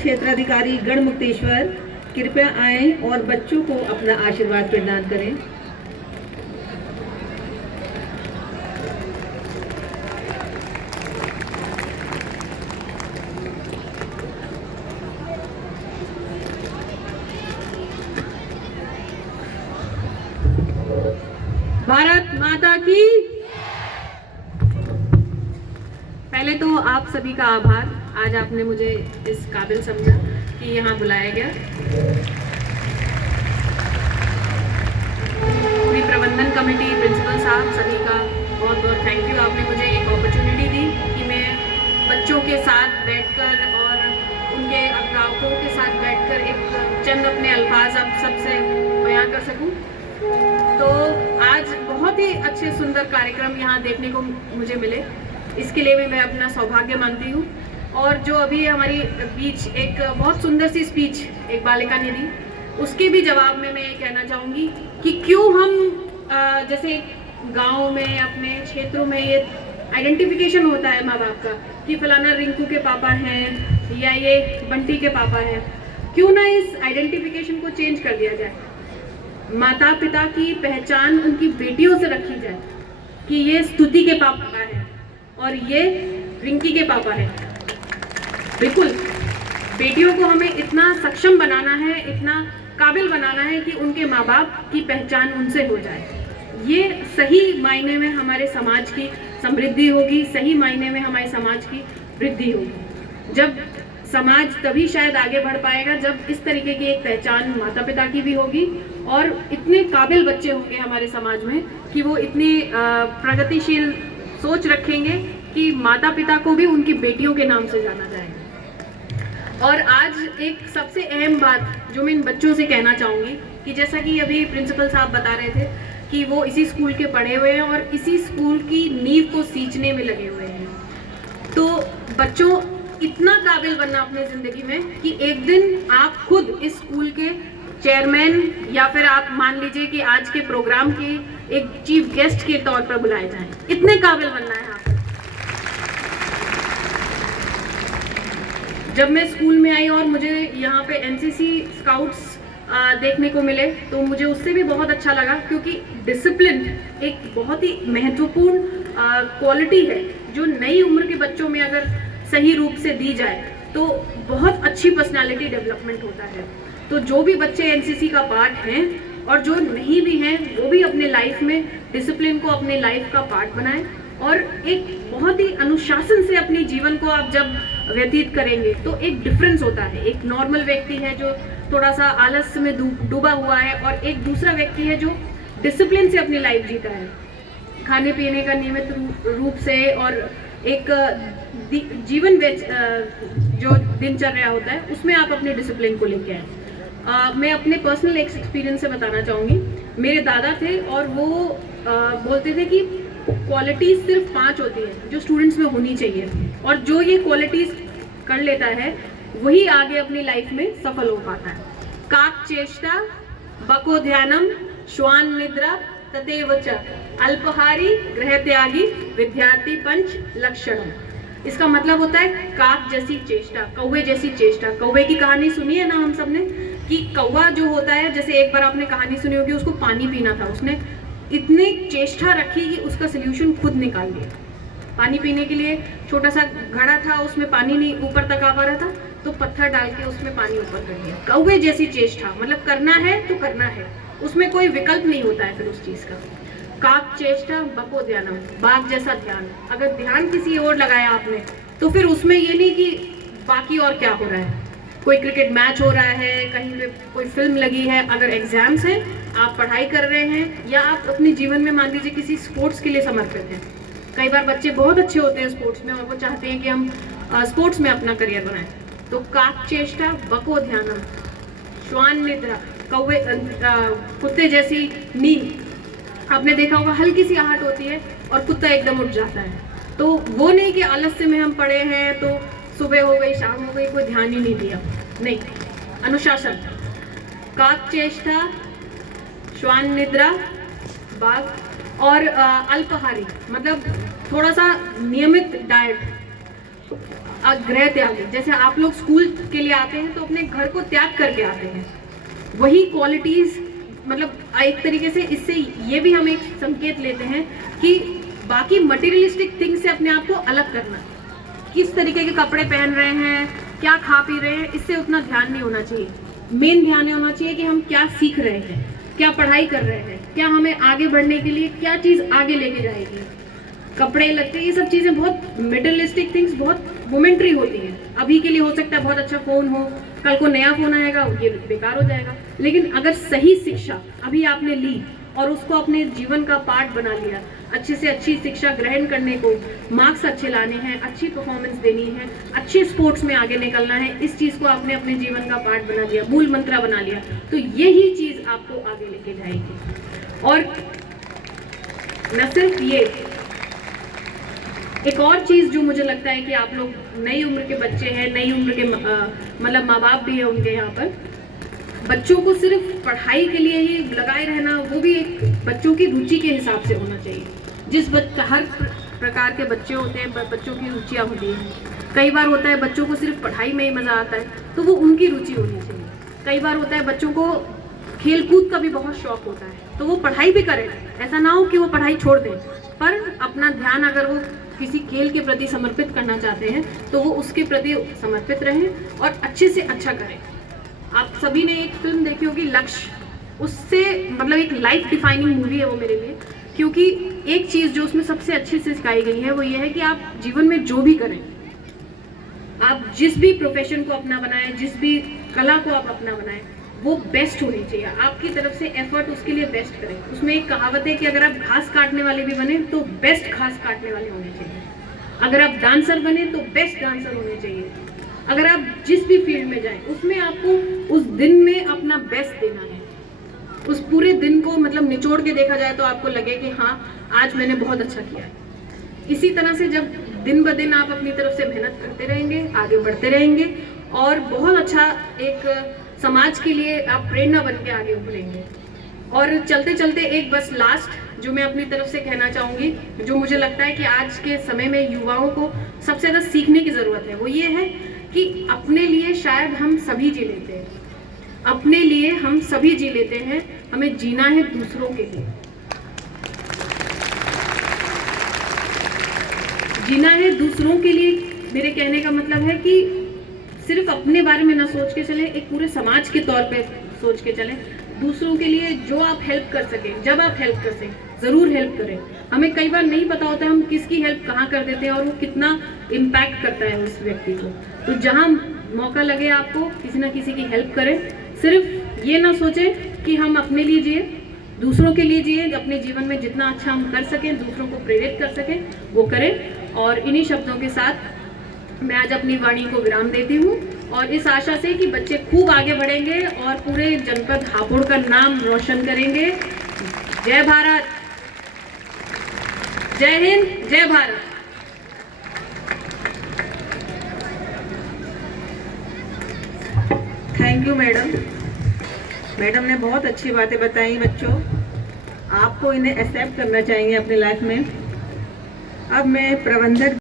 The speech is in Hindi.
क्षेत्राधिकारी गढ़मुक्तेश्वर कृपया आएं और बच्चों को अपना आशीर्वाद प्रदान करें। भारत माता की। पहले तो आप सभी का आभार, आज आपने मुझे इस काबिल समझा कि यहाँ बुलाया गया। पूरी प्रबंधन कमेटी, प्रिंसिपल साहब, सभी का बहुत बहुत थैंक यू। आपने मुझे एक अपॉर्चुनिटी दी कि मैं बच्चों के साथ बैठकर और उनके अभिभावकों के साथ बैठकर एक चंद अपने अल्फाज आप सबसे बयां कर सकूं। तो आज बहुत ही अच्छे सुंदर कार्यक्रम यहाँ देखने को मुझे मिले, इसके लिए भी मैं अपना सौभाग्य मानती हूँ। और जो अभी हमारी बीच एक बहुत सुंदर सी स्पीच एक बालिका ने दी, उसके भी जवाब में मैं ये कहना चाहूँगी कि क्यों हम जैसे गाँव में अपने क्षेत्रों में ये आइडेंटिफिकेशन होता है माँ बाप का कि फलाना रिंकू के पापा हैं या ये बंटी के पापा हैं, क्यों ना इस आइडेंटिफिकेशन को चेंज कर दिया जाए। माता पिता की पहचान उनकी बेटियों से रखी जाए कि ये स्तुति के पापा है और ये रिंकी के पापा है। बिल्कुल, बेटियों को हमें इतना सक्षम बनाना है, इतना काबिल बनाना है कि उनके माँ बाप की पहचान उनसे हो जाए। ये सही मायने में हमारे समाज की समृद्धि होगी, सही मायने में हमारे समाज की वृद्धि होगी। जब समाज तभी शायद आगे बढ़ पाएगा जब इस तरीके की एक पहचान माता पिता की भी होगी और इतने काबिल बच्चे होंगे हमारे समाज में कि वो इतनी प्रगतिशील सोच रखेंगे कि माता पिता को भी उनकी बेटियों के नाम से जाना जाएगा। और आज एक सबसे अहम बात जो मैं इन बच्चों से कहना चाहूँगी कि जैसा कि अभी प्रिंसिपल साहब बता रहे थे कि वो इसी स्कूल के पढ़े हुए हैं और इसी स्कूल की नींव को सींचने में लगे हुए हैं। तो बच्चों, इतना काबिल बनना अपनी ज़िंदगी में कि एक दिन आप खुद इस स्कूल के चेयरमैन या फिर आप मान लीजिए कि आज के प्रोग्राम के एक चीफ गेस्ट के तौर पर बुलाए जाएं। इतने काबिल बनना है आप। जब मैं स्कूल में आई और मुझे यहाँ पे एनसीसी स्काउट्स देखने को मिले तो मुझे उससे भी बहुत अच्छा लगा, क्योंकि डिसिप्लिन एक बहुत ही महत्वपूर्ण क्वालिटी है जो नई उम्र के बच्चों में अगर सही रूप से दी जाए तो बहुत अच्छी पर्सनालिटी डेवलपमेंट होता है। तो जो भी बच्चे एनसीसी का पार्ट हैं और जो नहीं भी हैं वो भी अपने लाइफ में डिसिप्लिन को अपने लाइफ का पार्ट बनाएं और एक बहुत ही अनुशासन से अपने जीवन को आप जब व्यतीत करेंगे तो एक डिफरेंस होता है। एक नॉर्मल व्यक्ति है जो थोड़ा सा आलस्य में डूबा हुआ है और एक दूसरा व्यक्ति है जो डिसिप्लिन से अपनी लाइफ जीता है, खाने पीने का नियमित रूप से और एक जीवन जो दिनचर्या होता है उसमें आप अपने डिसिप्लिन को लेके आए। मैं अपने पर्सनल एक्सपीरियंस से बताना चाहूँगी। मेरे दादा थे और वो बोलते थे कि क्वालिटीज़ सिर्फ 5 होती है जो स्टूडेंट्स में होनी चाहिए और जो ये क्वालिटीज़ कर लेता है वही आगे अपनी लाइफ में सफल हो पाता है। काक चेष्टा, बको ध्यानम, श्वान निद्रा तदेव च अल्पहारी गृह त्यागी विद्यार्थी पंच लक्षणम। इसका मतलब होता है काक जैसी चेष्टा, कौवे जैसी चेष्टा। कौवे की कहानी सुनी है ना हम सबने कि कौवा जो होता है, जैसे एक बार आपने कहानी सुनी होगी, उसको पानी पीना था, उसने इतनी चेष्टा रखी कि उसका सोल्यूशन खुद निकाल दिया। पानी पीने के लिए छोटा सा घड़ा था, उसमें पानी नहीं ऊपर तक आ पा रहा था तो पत्थर डाल के उसमें पानी ऊपर कर दिया। कौवे जैसी चेष्टा मतलब करना है तो करना है, उसमें कोई विकल्प नहीं होता है फिर उस चीज़ का। काक चेष्टा बको ध्यानम, बाघ जैसा ध्यान। अगर ध्यान किसी और लगाया आपने तो फिर उसमें ये नहीं कि बाकी और क्या हो रहा है, कोई क्रिकेट मैच हो रहा है, कहीं पे कोई फिल्म लगी है, अगर एग्जाम्स हैं, आप पढ़ाई कर रहे हैं या आप अपने जीवन में मान लीजिए किसी स्पोर्ट्स के लिए समर्पित हैं। कई बार बच्चे बहुत अच्छे होते हैं स्पोर्ट्स में और वो चाहते हैं कि हम स्पोर्ट्स में अपना करियर बनाएं। तो काक चेष्टा बको ध्यानम, श्वान निद्रा, कौवे कुत्ते जैसी नींद। आपने देखा होगा हल्की सी आहट होती है और कुत्ता एकदम उठ जाता है। तो वो नहीं कि आलस्य में हम पड़े हैं तो सुबह हो गई शाम हो गई कोई ध्यान ही नहीं दिया, नहीं, अनुशासन। काक चेष्टा, श्वान निद्रा, बाघ और अल्पाहारी मतलब थोड़ा सा नियमित डाइट। गृह त्याग, जैसे आप लोग स्कूल के लिए आते हैं तो अपने घर को त्याग करके आते हैं, वही क्वालिटीज, मतलब एक तरीके से इससे ये भी हम एक संकेत लेते हैं कि बाकी मटेरियलिस्टिक थिंग से अपने आप को अलग करना, किस तरीके के कपड़े पहन रहे हैं, क्या खा पी रहे हैं, इससे उतना ध्यान नहीं होना चाहिए। मेन ध्यान ये होना चाहिए कि हम क्या सीख रहे हैं, क्या पढ़ाई कर रहे हैं, क्या हमें आगे बढ़ने के लिए क्या चीज़ आगे लेके जाएगी। कपड़े लगते, ये सब चीज़ें बहुत मटेरियलिस्टिक थिंग्स बहुत मोमेंट्री होती हैं। अभी के लिए हो सकता है बहुत अच्छा फ़ोन हो, कल को नया फ़ोन आएगा ये बेकार हो जाएगा। लेकिन अगर सही शिक्षा अभी आपने ली और उसको अपने जीवन का पार्ट बना लिया, अच्छे से अच्छी शिक्षा ग्रहण करने को, मार्क्स अच्छे लाने हैं, अच्छी परफॉर्मेंस देनी है, अच्छे स्पोर्ट्स में आगे निकलना है, इस चीज़ को आपने अपने जीवन का पार्ट बना दिया, मूल मंत्र बना लिया, तो यही चीज़ आपको आगे लेके जाएगी। और न सिर्फ ये, एक और चीज़ जो मुझे लगता है कि आप लोग नई उम्र के बच्चे हैं, नई उम्र के मतलब माँ बाप भी है उनके यहाँ पर, बच्चों को सिर्फ पढ़ाई के लिए ही लगाए रहना, वो भी एक बच्चों की रुचि के हिसाब से होना चाहिए। हर प्रकार के बच्चे होते हैं, बच्चों की रुचियाँ होती हैं। कई बार होता है बच्चों को सिर्फ पढ़ाई में ही मज़ा आता है, तो वो उनकी रुचि होनी चाहिए। कई बार होता है बच्चों को खेल कूद का भी बहुत शौक होता है, तो वो पढ़ाई भी करें, ऐसा ना हो कि वो पढ़ाई छोड़ दें, पर अपना ध्यान अगर वो किसी खेल के प्रति समर्पित करना चाहते हैं तो वो उसके प्रति समर्पित रहें और अच्छे से अच्छा करें। आप सभी ने एक फिल्म देखी होगी लक्ष्य, उससे मतलब एक लाइफ डिफाइनिंग मूवी है वो मेरे लिए, क्योंकि एक चीज़ जो उसमें सबसे अच्छे से सिखाई गई है वो ये है कि आप जीवन में जो भी करें, आप जिस भी प्रोफेशन को अपना बनाएं, जिस भी कला को आप अपना बनाएं, वो बेस्ट होनी चाहिए। आपकी तरफ से एफर्ट उसके लिए बेस्ट करें। उसमें एक कहावत है कि अगर आप घास काटने वाले भी बने तो बेस्ट घास काटने वाले होने चाहिए, अगर आप डांसर बने तो बेस्ट डांसर होने चाहिए, अगर आप जिस भी फील्ड में जाएं उसमें आपको उस दिन में अपना बेस्ट देना है। उस पूरे दिन को मतलब निचोड़ के देखा जाए तो आपको लगे कि हाँ आज मैंने बहुत अच्छा किया है। इसी तरह से जब दिन ब दिन आप अपनी तरफ से मेहनत करते रहेंगे, आगे बढ़ते रहेंगे और बहुत अच्छा एक समाज के लिए आप प्रेरणा बन के आगे उभरेंगे। और चलते चलते एक बस लास्ट जो मैं अपनी तरफ से कहना चाहूँगी, जो मुझे लगता है कि आज के समय में युवाओं को सबसे ज़्यादा सीखने की ज़रूरत है, वो ये है कि अपने लिए शायद हम सभी जी लेते हैं, अपने लिए हम सभी जी लेते हैं, हमें जीना है दूसरों के लिए, जीना है दूसरों के लिए। मेरे कहने का मतलब है कि सिर्फ अपने बारे में ना सोच के चलें, एक पूरे समाज के तौर पे सोच के चलें, दूसरों के लिए जो आप हेल्प कर सकें, जब आप हेल्प कर सकें ज़रूर हेल्प करें। हमें कई बार नहीं पता होता है हम किसकी हेल्प कहाँ कर देते हैं और वो कितना इम्पैक्ट करता है उस व्यक्ति को। तो जहाँ मौका लगे आपको किसी ना किसी की हेल्प करें। सिर्फ ये ना सोचें कि हम अपने लिए जिए, दूसरों के लिए जिए, अपने जीवन में जितना अच्छा हम कर सकें, दूसरों को प्रेरित कर सकें, वो करें। और इन्हीं शब्दों के साथ मैं आज अपनी वाणी को विराम देती हूँ और इस आशा से कि बच्चे खूब आगे बढ़ेंगे और पूरे जनपद हापुड़ का नाम रोशन करेंगे। जय भारत, जय हिंद, जय Bharat. Thank you madam. Madam ने बहुत अच्छी बातें बताई। बच्चों, आपको इन्हें एक्सेप्ट करना चाहिए अपनी लाइफ में। अब मैं प्रबंधक